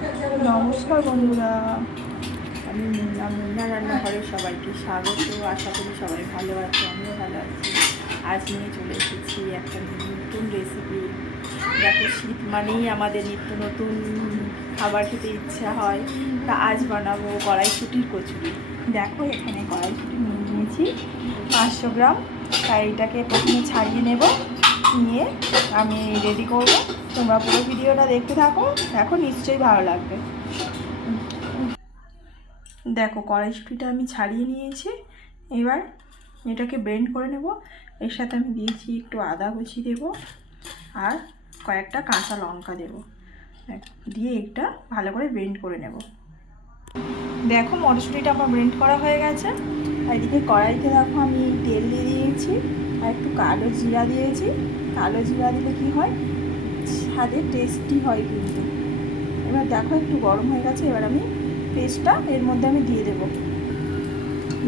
নমস্কার বন্ধুরা, আমি মুন্না রান্নাঘরে সবাইকে স্বাগত। আশা করি সবাই ভালো আছে, আমিও ভালো আছি। আজ নিয়ে চলে এসেছি একটা নতুন রেসিপি। দেখো, শীত মানেই আমাদের নিত্য নতুন খাবার খেতে ইচ্ছা হয়। তা আজ বানাবো কড়াইশুঁটির কচুরি। দেখো, এখানে কড়াইশুঁটি নিয়ে নিয়েছি 500 গ্রাম। তাই এটাকে প্রথমে ছাড়িয়ে নেব, নিয়ে আমি রেডি করব। তোমরা পুরো ভিডিওটা দেখতে থাকো, দেখো নিশ্চয়ই ভালো লাগবে। দেখো, কড়াইশুঁটিটা আমি ছাড়িয়ে নিয়েছি। এবার এটাকে ব্লেন্ড করে নেব। এর সাথে আমি দিয়েছি একটু আদা কুচি দেব, আর কয়েকটা কাঁচা লঙ্কা দেব, দিয়ে এটা ভালো করে ব্লেন্ড করে নেব। দেখো, মটরশুঁটিটা আমার ব্লেন্ড করা হয়ে গেছে। এদিকে কড়াইতে দেখো আমি তেল দিয়ে দিয়েছি, আর একটু কালো জিরা দিয়েছি। কালো জিরা দিলে কি হয়, স্বাদে টেস্টি হয় কিন্তু। এবার দেখো, একটু গরম হয়ে গেছে। এবার আমি পেস্টটা এর মধ্যে আমি দিয়ে দেব।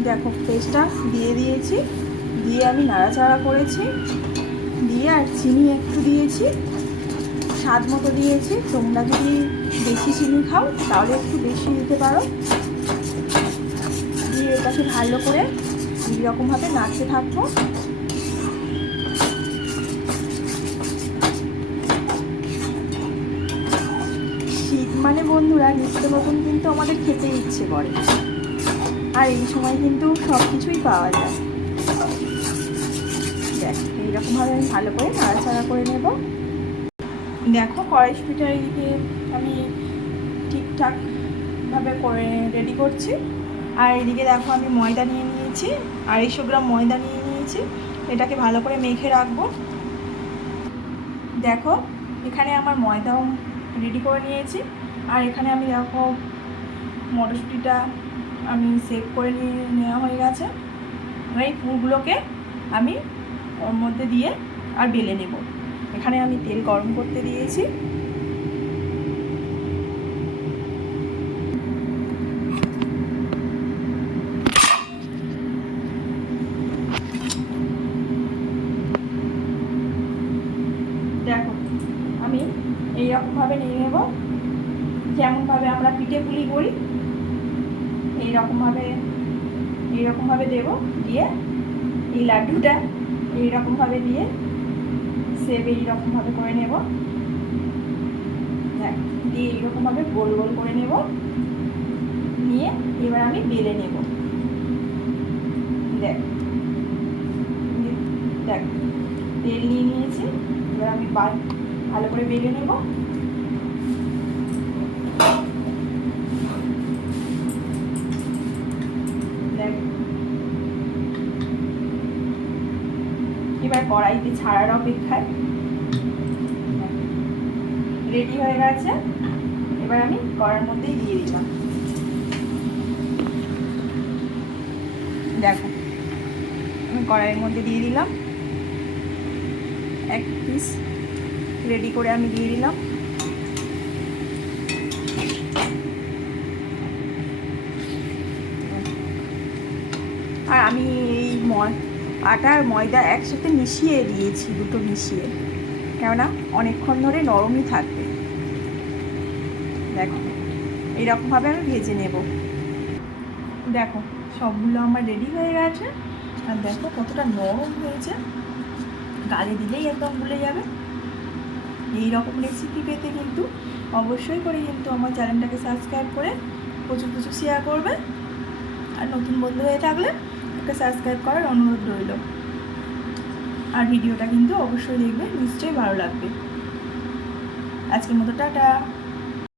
দেখো, পেস্টটা দিয়ে দিয়েছি, দিয়ে আমি নাড়াচাড়া করেছি, দিয়ে আর চিনি একটু দিয়েছি, স্বাদ মতো দিয়েছি। তোমরা যদি বেশি চিনি খাও তাহলে একটু বেশি দিতে পারো। দিয়ে এটাকে ভালো করে এইরকমভাবে নাড়তে থাকবো। শীত মানে বন্ধুরা নিত্য নতুন কিন্তু আমাদের খেতে ইচ্ছে করে, আর এই সময় কিন্তু সব কিছুই পাওয়া যায়। দেখ, এইরকমভাবে আমি ভালো করে নাড়াচাড়া করে নেব। দেখো, কড়াইশুঁটিটা এইদিকে আমি ঠিকঠাকভাবে করে রেডি করছি। আর এদিকে দেখো, আমি ময়দা নিয়ে নিয়েছি, 250 গ্রাম ময়দা নিয়ে নিয়েছি। এটাকে ভালো করে মেখে রাখবো। দেখো, এখানে আমার ময়দাও রেডি করে নিয়েছি। আর এখানে আমি দেখো মটরশুঁটিটা আমি সেভ করে নেওয়া হয়ে গেছে। এই পুরগুলোকে আমি ওর মধ্যে দিয়ে আর বেলে নেব। এখানে আমি তেল গরম করতে দিয়েছি। দেখো, আমি এইরকমভাবে নিয়ে নেব, যেমনভাবে আমরা পিঠে পুলি করি এইরকমভাবে দেব। দিয়ে এই লাড্ডুটা এইরকমভাবে দিয়ে সেভ এইরকমভাবে করে নেব। দেখ, দিয়ে এইরকমভাবে গোল গোল করে নেব, নিয়ে এবার আমি বেলে নেব। দেখ দেখ তেল নিয়ে নিয়েছি। এবার আমি ভালো করে বেলে নেব। দেখ, এবার কড়াইতে ছাড়ার অপেক্ষায় রেডি হয়ে গেছে। এবার আমি কড়াইয়ের মধ্যেই দিয়ে দিলাম। দেখো, আমি কড়াইয়ের মধ্যে দিয়ে দিলাম, এক পিস রেডি করে আমি দিয়ে দিলাম। আর আমি এই আটা আর ময়দা একসাথে মিশিয়ে দিয়েছি, দুটো মিশিয়ে, কেননা অনেকক্ষণ ধরে নরমই থাকবে। দেখো, এইরকমভাবে আমি ভেজে নেব। দেখো, সবগুলো আমার রেডি হয়ে গেছে। আর দেখো কতটা নরম হয়েছে, গালে দিলেই একদম ভুলে যাবে। এই রকম রেসিপি পেতে কিন্তু অবশ্যই করে কিন্তু আমার চ্যানেলটাকে সাবস্ক্রাইব করে প্রচুর প্রচুর শেয়ার করবে। আর নতুন বন্ধু হয়ে থাকলে ওকে সাবস্ক্রাইব করার অনুরোধ রইল। আর ভিডিওটা কিন্তু অবশ্যই দেখবে, নিশ্চয়ই ভালো লাগবে। আজকের মতো টাটা।